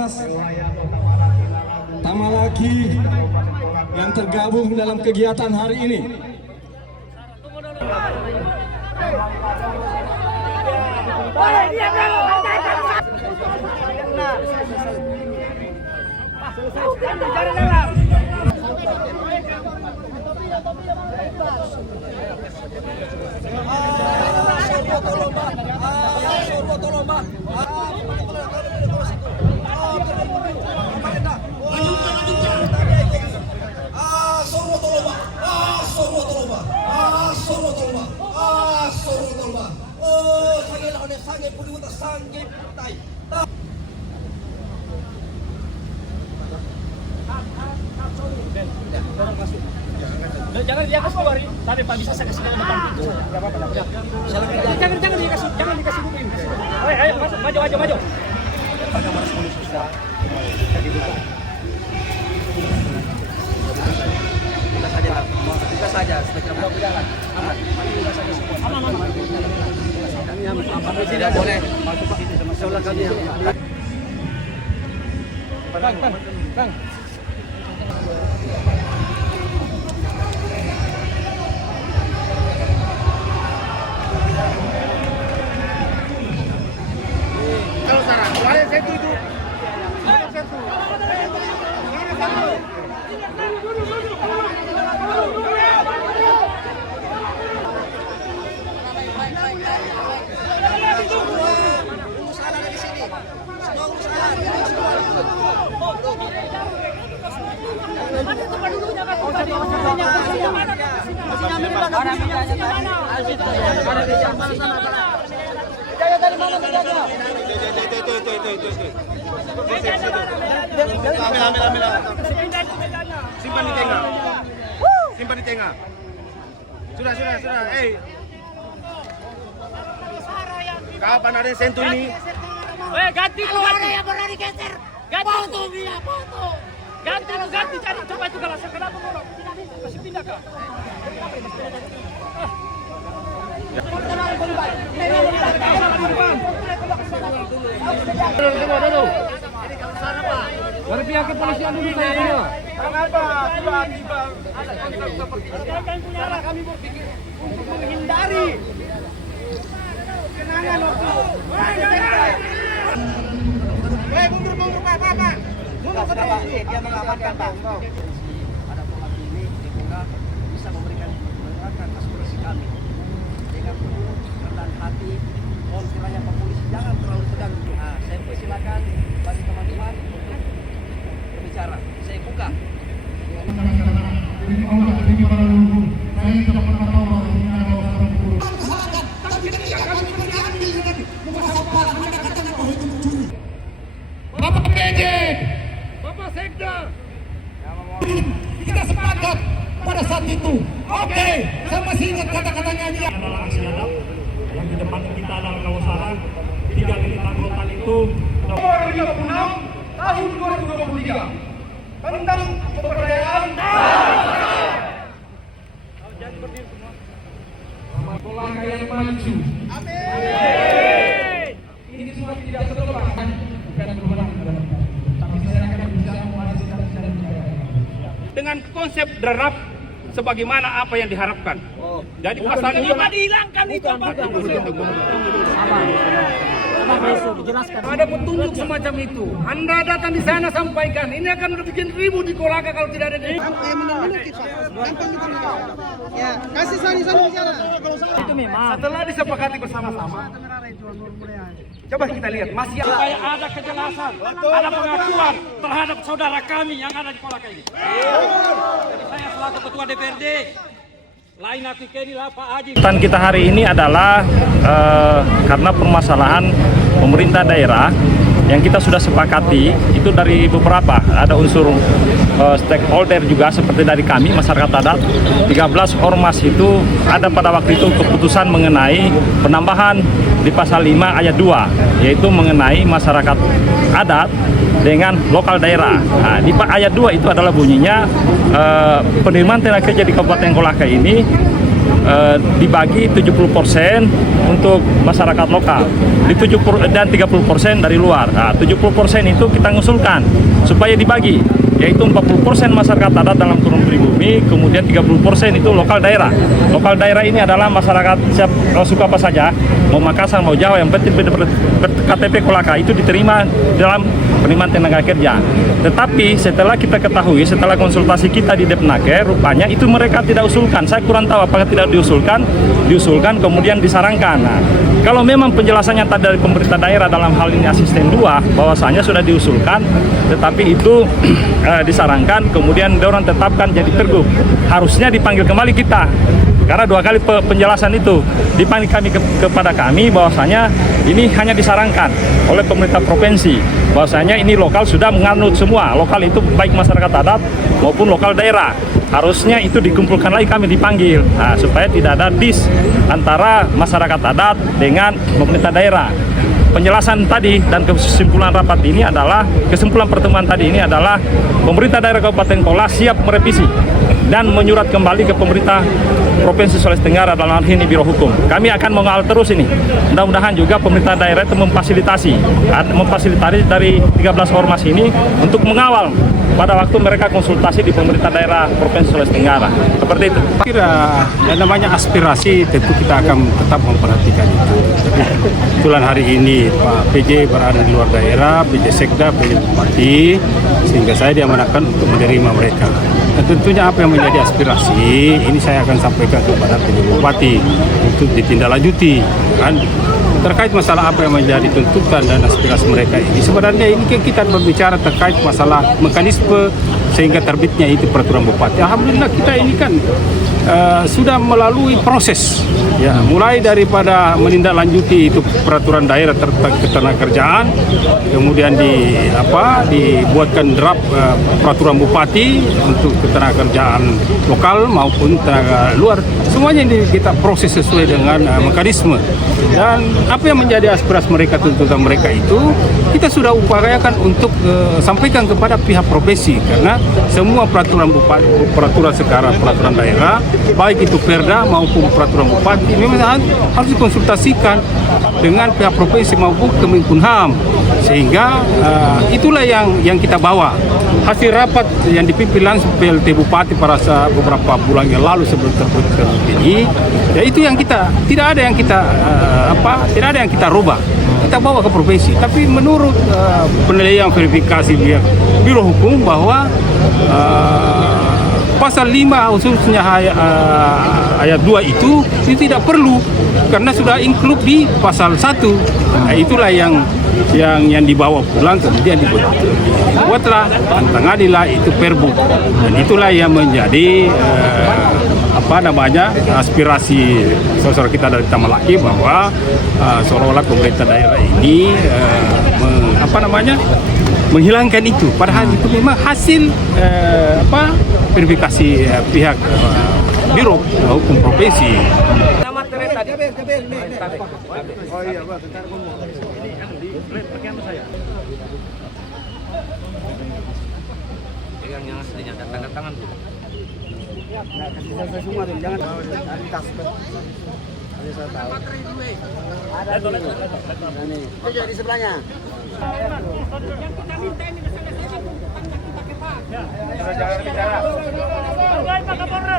Ormas Tamalaki yang tergabung dalam kegiatan hari ini. Jangan dia kasih keluar, tapi Pak bisa saya kasih ke depan pintu. Enggak apa-apa. Jangan dikasih dulu ini. Ayo masuk, maju. Kamar 10 susah. Dibuka. Buka saja, sebaiknya berjalan. Aman. Buka saja semua. Aman. Kami aman. Tidak boleh masuk ke sini sama sebelah kami. Bang. Kalau sarang, wala satu itu. Simpan di tengah. Sudah. Kapan ada yang sentuh ini? Ganti lu ada yang pernah digeser. Foto dia, foto. Ganti cari coba itu kalau kenapa mau masih pindah kah? Dulu. Dari pihak kepolisian dulu saya semua. Kenapa tiba-tiba ada konsep seperti ini? Karena kami berpikir untuk menghindari kenangan waktu. Mundur Pak. Mundur ke depan. Dia mengamankan Pak. Pada malam ini dibuka bisa memberikan aspirasi kami dengan penuh kerendahan hati. Mohon kiranya Pak Polisi jangan terlalu tegang. Saya persilakan bagi teman-teman untuk berbicara. Saya buka. Bapak PJ, Bapak Sekda, kita sepakat pada saat itu. Oke, saya masih ingat kata-katanya dia. Adalah aksi adab yang di depan kita adalah kawasan 3 titik angkutan itu. Nomor 56 tahun 2023 tentang pemberdayaan Kolaka yang maju. Amin. Ini semua tidak tertolak, bukan berwenang, tapi saya akan berbicara Dengan konsep derap sebagaimana apa yang diharapkan. Jadi pasal ini dihilangkan itu Pak. Ada petunjuk semacam itu. Anda datang di sana sampaikan. Ini akan bikin ribut di Kolaka kalau tidak ada di. Ya, kasih sana bicara. Itu memang. Setelah disepakati bersama-sama. Coba kita lihat masih supaya ada kejelasan, ada pengakuan terhadap saudara kami yang ada di Kolaka ini. Jadi saya selaku ketua DPRD lain aku kirilah Pak Haji. Tuntutan kita hari ini adalah karena permasalahan pemerintah daerah yang kita sudah sepakati itu dari beberapa, ada unsur stakeholder juga seperti dari kami masyarakat adat. 13 ormas itu ada pada waktu itu keputusan mengenai penambahan di pasal 5 ayat 2 yaitu mengenai masyarakat adat dengan lokal daerah. Nah, di ayat 2 itu adalah bunyinya penerimaan tenaga kerja di Kabupaten Kolaka ini dibagi 70% untuk masyarakat lokal dan 30% dari luar. Nah, 70% itu kita ngusulkan supaya dibagi, yaitu 40% masyarakat adat dalam kurung pribumi, kemudian 30% itu lokal daerah. Lokal daerah ini adalah masyarakat siap suka apa saja, mau Makassar, mau Jawa, yang penting KTP Kolaka itu diterima dalam penerimaan tenaga kerja. Tetapi setelah kita ketahui, setelah konsultasi kita di Depnaker, rupanya itu mereka tidak usulkan. Saya kurang tahu apakah tidak diusulkan kemudian disarankan. Nah, kalau memang penjelasannya tadi dari pemerintah daerah dalam hal ini asisten 2, bahwasanya sudah diusulkan, tetapi itu disarankan, kemudian orang tetapkan jadi pergub. Harusnya dipanggil kembali kita. Karena 2 kali penjelasan itu dipanggil kepada kami bahwasanya ini hanya disarankan oleh pemerintah provinsi, bahwasanya ini lokal sudah menganut semua. Lokal itu baik masyarakat adat maupun lokal daerah. Harusnya itu dikumpulkan lagi, kami dipanggil, nah, supaya tidak ada antara masyarakat adat dengan pemerintah daerah. Penjelasan tadi dan kesimpulan rapat ini adalah, kesimpulan pertemuan tadi ini adalah pemerintah daerah Kabupaten Kola siap merevisi dan menyurat kembali ke pemerintah Provinsi Sulawesi Tenggara dalam hal ini Biro Hukum. Kami akan mengawal terus ini. Mudah-mudahan juga pemerintah daerah itu memfasilitasi dari 13 ormas ini untuk mengawal pada waktu mereka konsultasi di pemerintah daerah Provinsi Sulawesi Tenggara. Seperti itu. Kira yang namanya aspirasi tentu kita akan tetap memperhatikan itu. Kebetulan hari ini Pak PJ berada di luar daerah, PJ Sekda, PJ Bupati, sehingga saya diamanahkan untuk menerima mereka. Dan tentunya apa yang menjadi aspirasi ini saya akan sampaikan kepada PJ Bupati untuk ditindaklanjuti, kan? Terkait masalah apa yang menjadi tuntutan dan aspirasi mereka ini. Sebenarnya ini kita berbicara terkait masalah mekanisme sehingga terbitnya itu peraturan bupati. Alhamdulillah kita ini kan sudah melalui proses, ya, mulai daripada menindaklanjuti itu peraturan daerah tentang ketenagakerjaan, kemudian dibuatkan draft peraturan bupati untuk ketenagakerjaan lokal maupun tenaga luar. Semuanya ini kita proses sesuai dengan mekanisme. Dan apa yang menjadi aspirasi mereka, tuntutan mereka itu kita sudah upayakan untuk sampaikan kepada pihak provinsi, karena semua peraturan bupati, peraturan sekarang peraturan daerah, baik itu Perda maupun peraturan bupati, memang harus dikonsultasikan dengan pihak provinsi maupun Kemenkumham, sehingga itulah yang kita bawa. Hasil rapat yang dipimpin langsung PLT Bupati pada beberapa bulan yang lalu sebelum terbit ini, ya itu yang kita tidak ada yang kita rubah, kita bawa ke provinsi. Tapi menurut penilaian verifikasi Biro Hukum bahwa pasal 5 khususnya ayat 2 itu tidak perlu karena sudah include di pasal 1. Nah, itulah yang dibawa pulang, kemudian dibuatlah, tanganilah itu perbu, dan itulah yang menjadi aspirasi saudara kita dari Tamalaki, bahwa seolah-olah pemerintah daerah ini menghilangkan itu, padahal itu memang hasil verifikasi pihak Biro Hukum Provinsi. Oh iya, Bang. Pegang yang aslinya, tanda tangan dulu. Nah, kasih saya semua tuh, jangan cari tas. Ini saya tahu. Ada nih. Ada di sebelahnya. Yang kita minta ini bersama-sama tentang kita. Jangan bicara. Pak Kapolres.